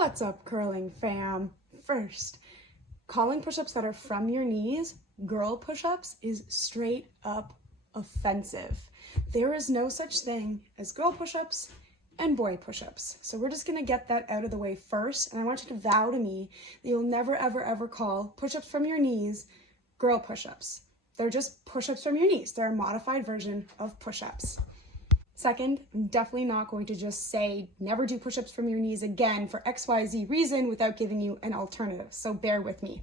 What's up, curling fam? First, calling push-ups that are from your knees girl push-ups is straight up offensive. There is no such thing as girl push-ups and boy push-ups. So we're just gonna get that out of the way first, and I want you to vow to me that you'll never, ever, ever call push-ups from your knees girl push-ups. They're just push-ups from your knees. They're a modified version of push-ups. Second, I'm definitely not going to just say never do push-ups from your knees again for XYZ reason without giving you an alternative, so bear with me.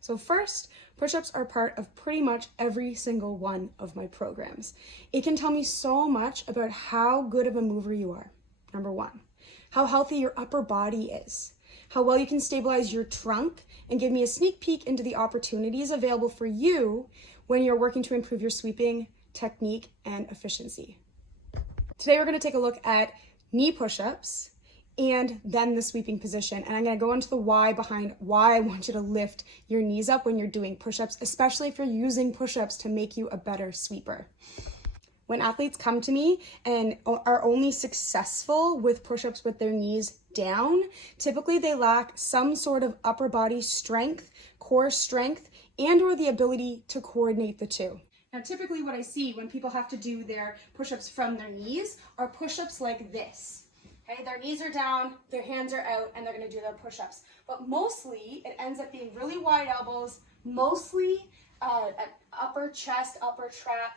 So first, push-ups are part of pretty much every single one of my programs. It can tell me so much about how good of a mover you are. Number one, how healthy your upper body is, how well you can stabilize your trunk, and give me a sneak peek into the opportunities available for you when you're working to improve your sweeping technique and efficiency. Today we're going to take a look at knee push-ups and then the sweeping position. And I'm going to go into the why behind why I want you to lift your knees up when you're doing push-ups, especially if you're using push-ups to make you a better sweeper. When athletes come to me and are only successful with push-ups with their knees down, typically they lack some sort of upper body strength, core strength, and or the ability to coordinate the two. Now, typically what I see when people have to do their push-ups from their knees are push-ups like this. Okay, their knees are down, their hands are out, and they're gonna do their push-ups. But mostly, it ends up being really wide elbows, mostly an upper chest, upper trap,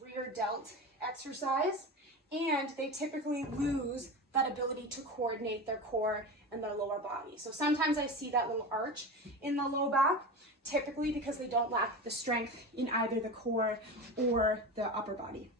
rear delt exercise, and they typically lose that ability to coordinate their core and their lower body. So sometimes I see that little arch in the low back, typically because they don't lack the strength in either the core or the upper body.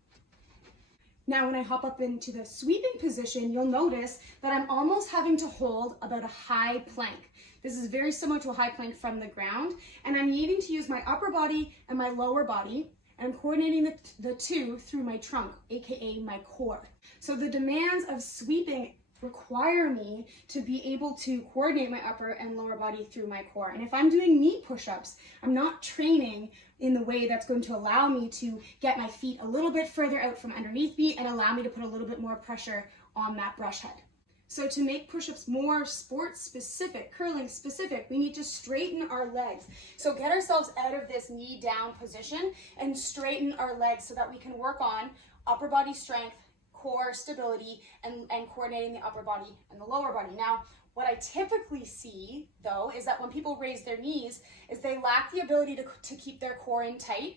Now, when I hop up into the sweeping position, you'll notice that I'm almost having to hold about a high plank. This is very similar to a high plank from the ground, and I'm needing to use my upper body and my lower body, and I'm coordinating the two through my trunk, AKA my core. So the demands of sweeping require me to be able to coordinate my upper and lower body through my core. And if I'm doing knee push-ups, I'm not training in the way that's going to allow me to get my feet a little bit further out from underneath me and allow me to put a little bit more pressure on that brush head. So to make push-ups more sports specific, curling specific, we need to straighten our legs. So get ourselves out of this knee down position and straighten our legs so that we can work on upper body strength, core stability, and coordinating the upper body and the lower body. Now, what I typically see, though, is that when people raise their knees, is they lack the ability to keep their core in tight,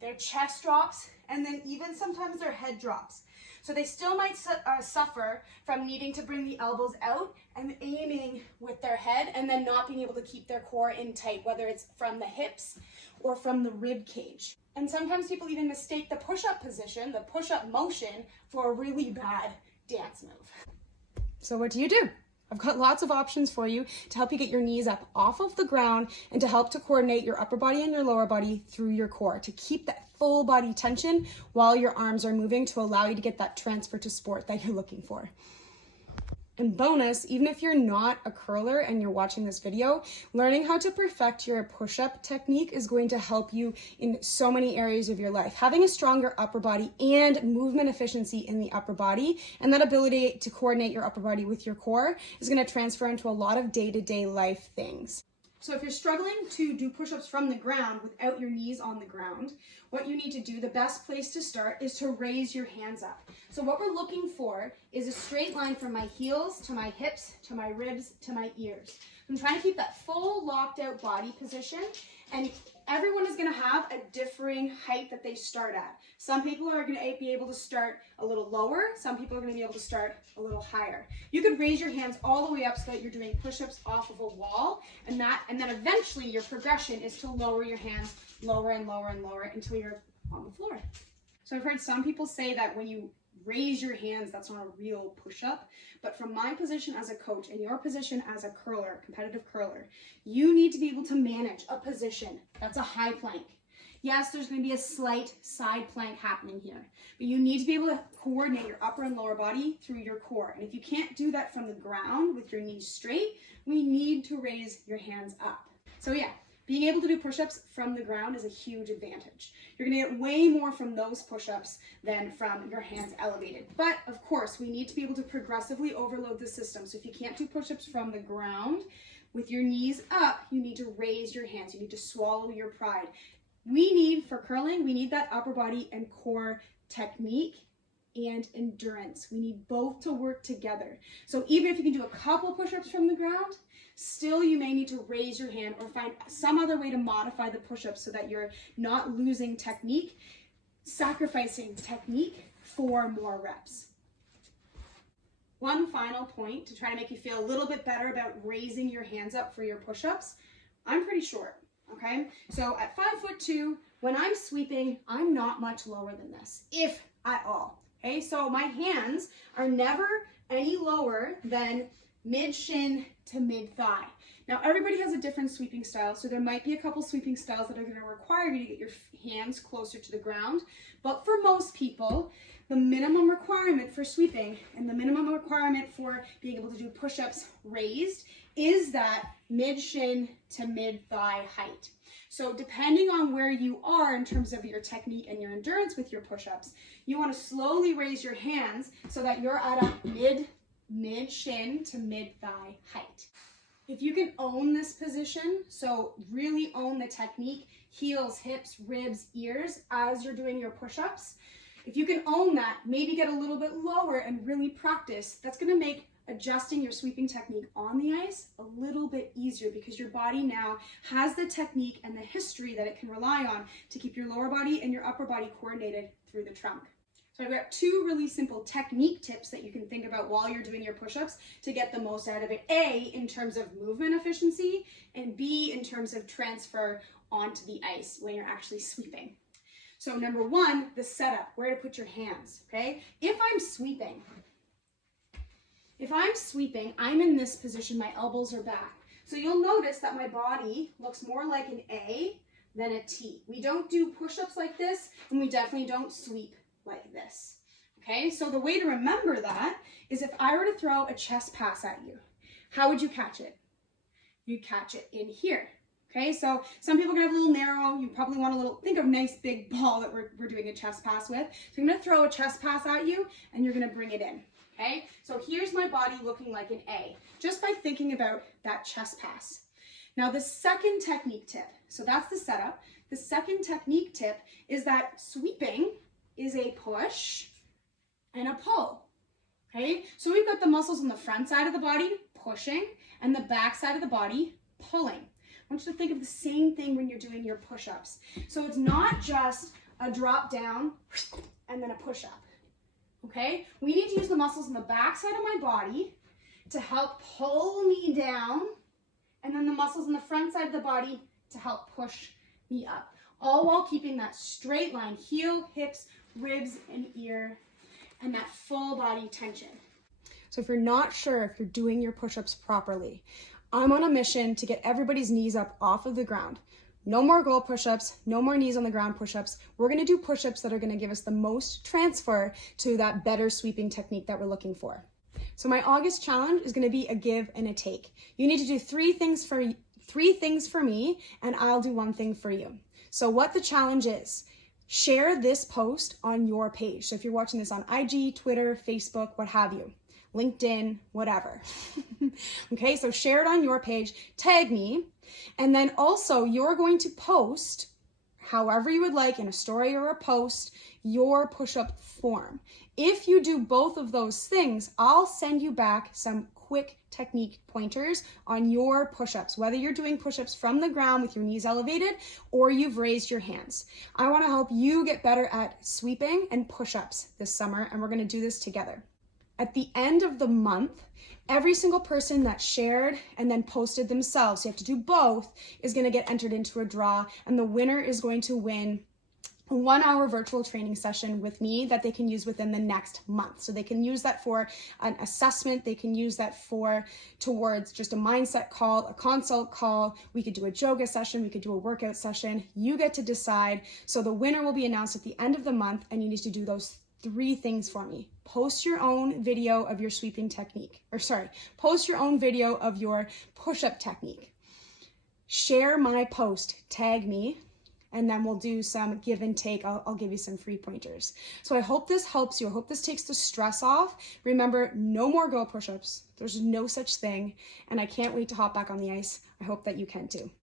their chest drops, and then even sometimes their head drops. So they still might suffer from needing to bring the elbows out and aiming with their head and then not being able to keep their core in tight, whether it's from the hips or from the rib cage. And sometimes people even mistake the push-up position, the push-up motion, for a really bad dance move. So what do? I've got lots of options for you to help you get your knees up off of the ground and to help to coordinate your upper body and your lower body through your core, to keep that full body tension while your arms are moving to allow you to get that transfer to sport that you're looking for. And bonus, even if you're not a curler and you're watching this video, learning how to perfect your push-up technique is going to help you in so many areas of your life. Having a stronger upper body and movement efficiency in the upper body, and that ability to coordinate your upper body with your core, is going to transfer into a lot of day-to-day life things. So if you're struggling to do push-ups from the ground without your knees on the ground, what you need to do, the best place to start is to raise your hands up. So what we're looking for is a straight line from my heels to my hips, to my ribs, to my ears. I'm trying to keep that full locked out body position, and everyone is going to have a differing height that they start at. Some people are going to be able to start a little lower. Some people are going to be able to start a little higher. You could raise your hands all the way up so that you're doing push-ups off of a wall, and then eventually your progression is to lower your hands lower and lower and lower until you're on the floor. So I've heard some people say that when you raise your hands, that's not a real push-up. But from my position as a coach and your position as a curler, competitive curler, you need to be able to manage a position that's a high plank. Yes, there's going to be a slight side plank happening here, but you need to be able to coordinate your upper and lower body through your core. And if you can't do that from the ground with your knees straight, we need to raise your hands up. So yeah, being able to do push-ups from the ground is a huge advantage. You're gonna get way more from those push-ups than from your hands elevated. But of course, we need to be able to progressively overload the system. So if you can't do push-ups from the ground, with your knees up, you need to raise your hands. You need to swallow your pride. For curling, we need that upper body and core technique and endurance. We need both to work together. So even if you can do a couple push-ups from the ground, still you may need to raise your hand or find some other way to modify the push-ups so that you're not losing technique, sacrificing technique for more reps. One final point to try to make you feel a little bit better about raising your hands up for your push-ups. I'm pretty short, okay? So at 5'2", when I'm sweeping, I'm not much lower than this, if at all, okay? So my hands are never any lower than mid-shin to mid-thigh. Now everybody has a different sweeping style, so there might be a couple sweeping styles that are gonna require you to get your hands closer to the ground, but for most people, the minimum requirement for sweeping and the minimum requirement for being able to do push-ups raised is that mid-shin to mid-thigh height. So depending on where you are in terms of your technique and your endurance with your push-ups, you want to slowly raise your hands so that you're at a mid-shin to mid-thigh height. If you can own this position, so really own the technique, heels, hips, ribs, ears, as you're doing your push-ups, if you can own that, maybe get a little bit lower and really practice, that's going to make adjusting your sweeping technique on the ice a little bit easier because your body now has the technique and the history that it can rely on to keep your lower body and your upper body coordinated through the trunk. So I've got two really simple technique tips that you can think about while you're doing your push-ups to get the most out of it. A, in terms of movement efficiency, and B, in terms of transfer onto the ice when you're actually sweeping. So number one, the setup, where to put your hands, okay? If I'm sweeping, I'm in this position, my elbows are back. So you'll notice that my body looks more like an A than a T. We don't do push-ups like this, and we definitely don't sweep like this, okay? So the way to remember that is if I were to throw a chest pass at you, how would you catch it? You'd catch it in here. Okay, so some people are gonna have a little narrow, you probably want a little, think of a nice big ball that we're doing a chest pass with. So I'm gonna throw a chest pass at you and you're gonna bring it in, okay? So here's my body looking like an A, just by thinking about that chest pass. Now the second technique tip, so that's the setup. The second technique tip is that sweeping is a push and a pull, okay? So we've got the muscles on the front side of the body pushing and the back side of the body pulling. I want you to think of the same thing when you're doing your push-ups. So it's not just a drop down and then a push-up, okay? We need to use the muscles on the back side of my body to help pull me down, and then the muscles on the front side of the body to help push me up, all while keeping that straight line, heel, hips, ribs, and ear, and that full body tension. So if you're not sure if you're doing your push-ups properly, I'm on a mission to get everybody's knees up off of the ground. No more goal push-ups, no more knees on the ground push-ups. We're gonna do push-ups that are gonna give us the most transfer to that better sweeping technique that we're looking for. So my August challenge is gonna be a give and a take. You need to do three things for me, and I'll do one thing for you. So what the challenge is, share this post on your page. So if you're watching this on IG, Twitter, Facebook, what have you, LinkedIn, whatever. Okay, so share it on your page, tag me, and then also you're going to post, however you would like, in a story or a post, your push-up form. If you do both of those things, I'll send you back some quick technique pointers on your push-ups, whether you're doing push-ups from the ground with your knees elevated or you've raised your hands. I want to help you get better at sweeping and push-ups this summer, and we're going to do this together. At the end of the month, every single person that shared and then posted themselves, so you have to do both, is going to get entered into a draw, and the winner is going to win a 1-hour virtual training session with me that they can use within the next month. So they can use that for an assessment, they can use that towards just a mindset call, a consult call, we could do a yoga session, we could do a workout session. You get to decide. So the winner will be announced at the end of the month, and you need to do those 3 things for me. Post your own video of your sweeping technique, post your own video of your push-up technique. share my post, tag me, and then we'll do some give and take. I'll give you some free pointers. So I hope this helps you. I hope this takes the stress off. Remember, no more girl push-ups. There's no such thing. And I can't wait to hop back on the ice. I hope that you can too.